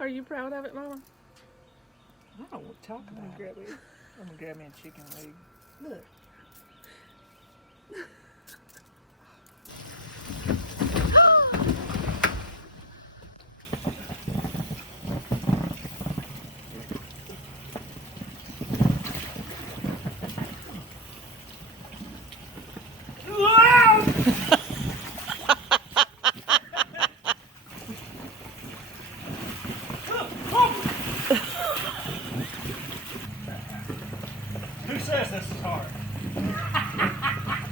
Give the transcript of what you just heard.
Are you proud of it, Mama? I don't want to talk about it. Grab it. I'm gonna grab me a chicken leg. Look.